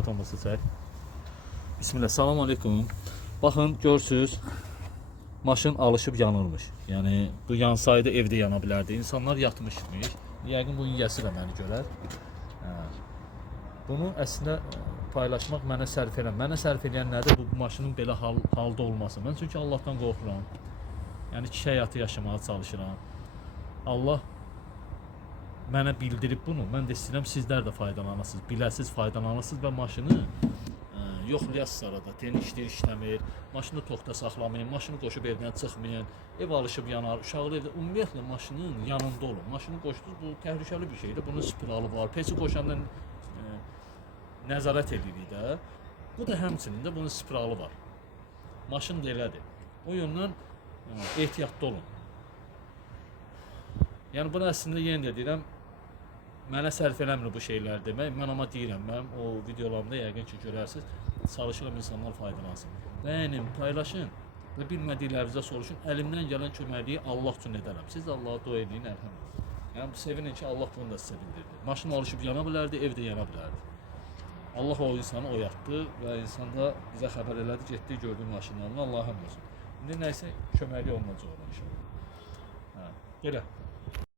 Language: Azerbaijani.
zəhmət olmasa çək. Bismillah, salam aleykum. Baxın, görürsüz, maşın alışıb yanırmış. Yəni bu yansaydı evdə yana bilərdi. İnsanlar yatmışmış. Yəqin bu yiyəsi də məni görər. Bunu əslində paylaşmaq mənə sərf eləm. Mənə sərf eləyən nədir? Bu maşının belə halda olması. Mən çünki Allahdan qorxuram. Yəni kişi həyatı yaşamağa çalışıram. Allah mənə bildirib bunu. Mən də istəyirəm sizlər də faydalanasınız, biləsiniz, faydalanasınız və maşını yoxlayasınız arada. Tenişdir, işləmir, maşını toxta saxlamayın, maşını qoşub evdən çıxmayın, ev alışıb yanar, uşaqlı evdə. Ümumiyyətlə maşının yanında olun. Maşını qoşdunuz, bu təhlükəli bir şeydir. Bunun spiralı var. Pesi qoşanda nəzarət edirik də. Bu da həmçinin də bunun spiralı var. Maşın da elədir. O yöndən ehtiyatlı olun. Yəni bunu əslində yenə də deyirəm, mənə sərf eləmir bu şeylər demək. Mən amma deyirəm, mənim o videolarımda yəqin ki görərsiniz, çalışıram insanlar faydalansın. Bəyənin, paylaşın və bilmədiklərinizə soruşun. Əlimdən gələn köməkliyi Allah üçün edərəm. Siz Allah'a dua edin, əlhəmdülillah. Yəni sevinin ki Allah bunu da sizə bildirdi. Maşın alışıb yana bilərdi, evdə yana bilərdi. Allah o insanı oyatdı və insan da bizə xəbər elədi, getdi, gördü maşınlarını. Allah həmd olsun. İndi nəysə köməkli olunacaq inşallah. Belə.